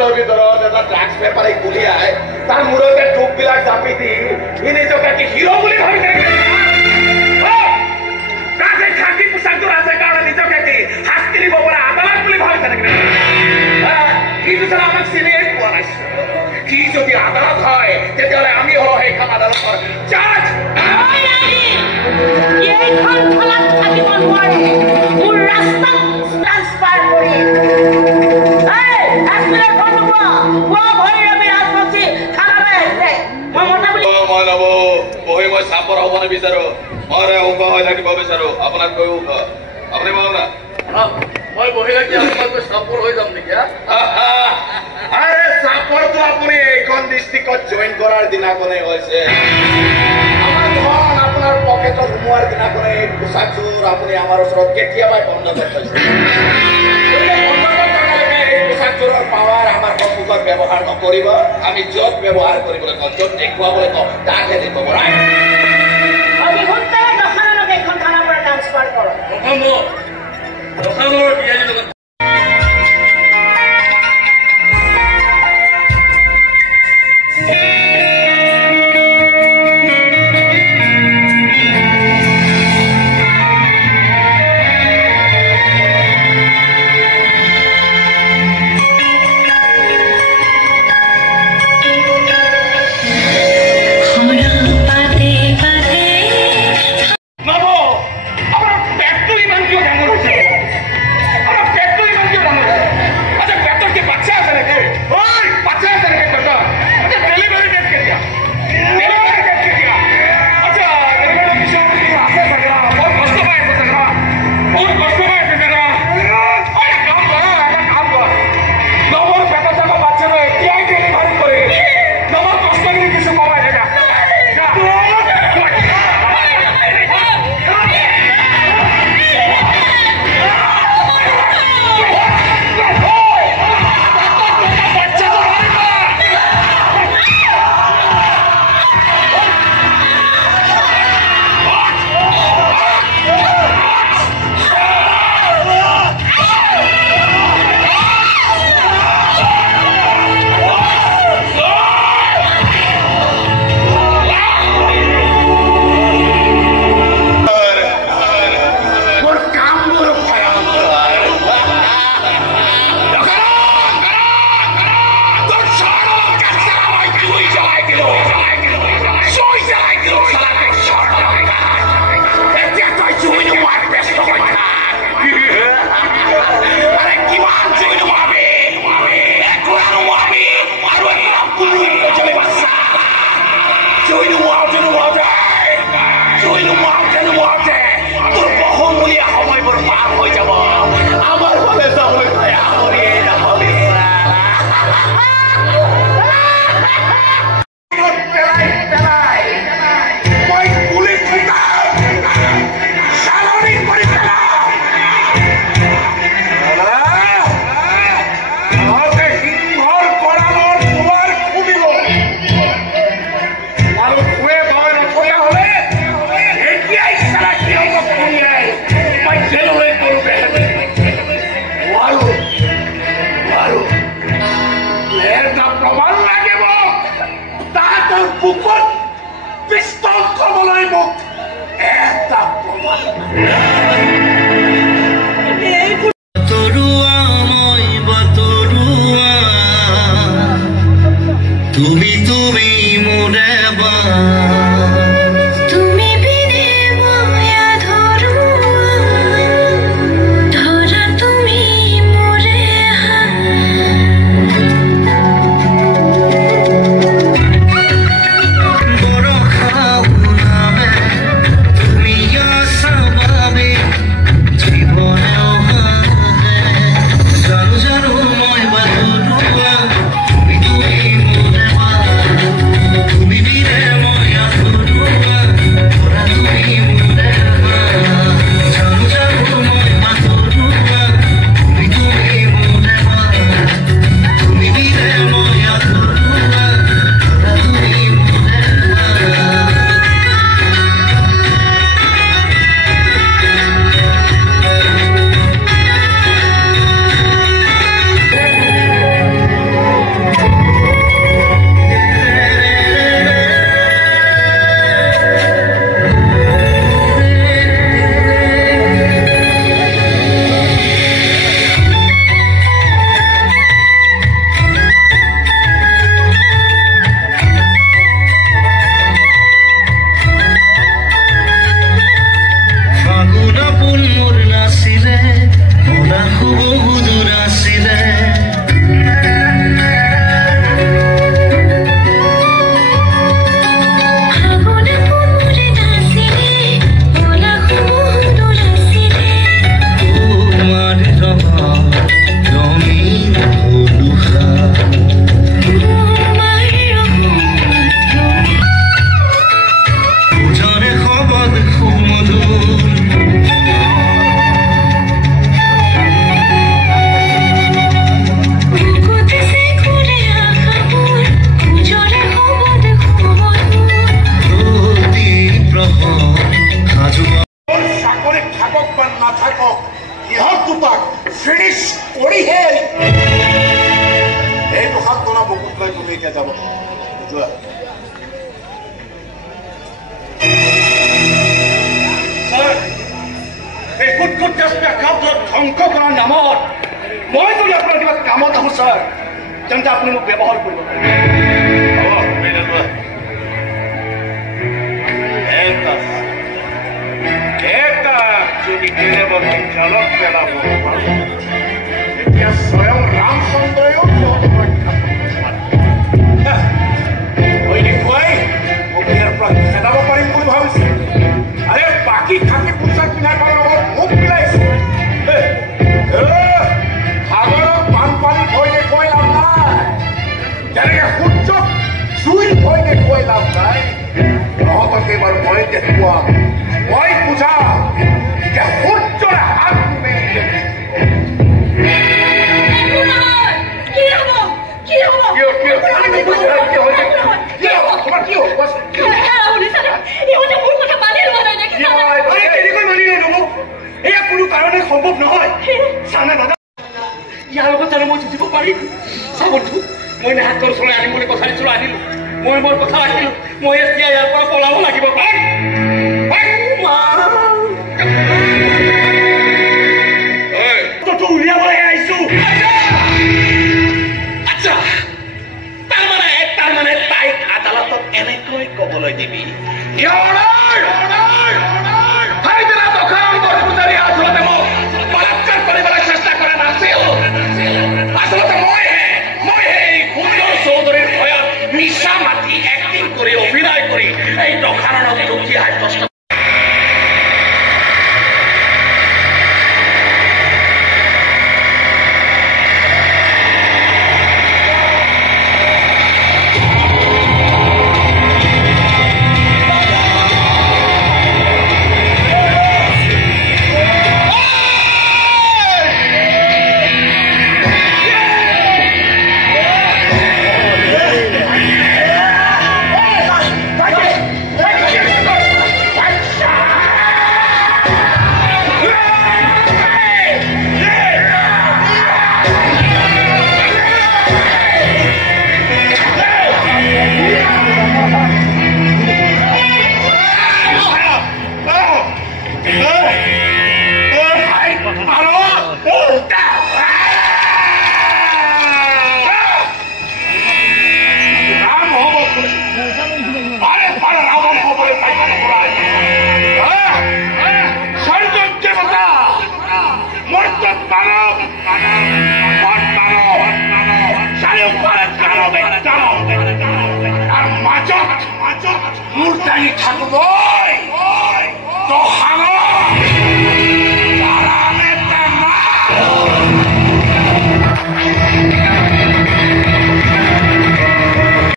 অফিসৰ ভিতৰত এটা ড্ৰাগছ বেপাৰী গুলিয়াই তাৰ মূৰতে টোপবিলাক জাপি দি সি নিজকে কি হিৰো বুলি ভাবিছে তাকে খাকি পোচাকযোৰ আছে কাৰণে নিজকে কি শাস্তি দিব পৰা আদালত বুলি ভাবিছে নেকি কিন্তু ছাৰ আমাক চিনিয়ে পোৱা নাই কি যদি আদালত হয় তেতিয়াহ'লে আমি হওঁ সেইখন আদালতৰ জাজ এইখন থানাত থাকিব নোৱাৰে মোৰ ৰাস্তাত ট্ৰান্সফাৰ কৰি মই চাপৰ হ'ব নিবিচাৰো মই ওখ হৈ থাকিব বিচাৰো আপোনাক কৈ ওখ আপুনি পাব না মই বহি লাগি আপোনাক চাপৰ হৈ যাম নেকি আৰে চাপৰটো আপুনি এইখন ডিষ্ট্ৰিক্টত জইন কৰাৰ দিনাখনে হৈছে আমাৰ ধন আপোনাৰ পকেটত সোমোৱাৰ দিনাখনে এই পোচাকযোৰ আপুনি আমাৰ ওচৰত কেতিয়াবাই বন্ধ কৰি থৈছে পোচাকযোৰৰ পাৱাৰ আমাৰ সন্মুখত ব্যৱহাৰ নকৰিব আমি য'ত ব্যৱহাৰ কৰিবলৈ কওঁ য'ত দেখুৱাবলৈ কওঁ তাকে দেখুৱাব আমি সোনকালে দোকানক এইখন থানাৰ পৰা ট্ৰান্সফাৰ কৰক দোকানৰ বিয়াজী লগত থাকক ইহঁত দুটাক ফিনিছ কৰিহে এই দুখানা বুকুত লৈ তুমি এতিয়া যাব যোৱা এই কুটকুট প্ৰেক্ষাপটত ধ্বংস কৰাৰ নামত মই যদি আপোনাৰ কিবা কামত আহোঁ ছাৰ তেন্তে আপুনি মোক ব্যৱহাৰ কৰিব যদি কেনেবাকৈ জালত পেলাব এতিয়া স্বয়ং ৰামচন্দ্ৰও দেখুৱাই মোক ইয়াৰ পৰা খেদাব পাৰিম বুলি ভাবিছে আৰে বাকী খাকি পোচাক পিন্ধাকৰ লগত মোক মিলাইছে সাগৰত বানপানী ভয় দেখুৱাই লাভ নাই যেনেকে সূৰ্যক জুই ভয় দেখুৱাই লাভ নাই তহঁতক এইবাৰ মই দেখুৱাম মই বুজাম যে সূৰ্যৰ হাত কোনো কাৰণে সম্ভৱ নহয় চানা দাদা ইয়াৰ লগত জানো মই যুঁজিব পাৰিম চাবন্ধু মই নেহাতৰ ওচৰলৈ আনিম বুলি কথা দিছিলোঁ আনিলো মই মোৰ কথা ৰাখিলোঁ মই এতিয়া ইয়াৰ পৰা পলাব লাগিব উলিয়াবলৈ আহিছো আচ্ছা তাৰমানে তাইক আদালতত এনেকৈ কবলৈ দিবি আচলতে মোক বলাৎকাৰ কৰিবলৈ চেষ্টা কৰা নাছিল আচলতে মইহে এই সুন্দৰ চৌধুৰীৰ ভয়ত মিছা মাতি এক্টিং কৰি অভিনয় কৰি এই দোকানত দুখী সাব্যস্ত মূৰ্তি থাকবই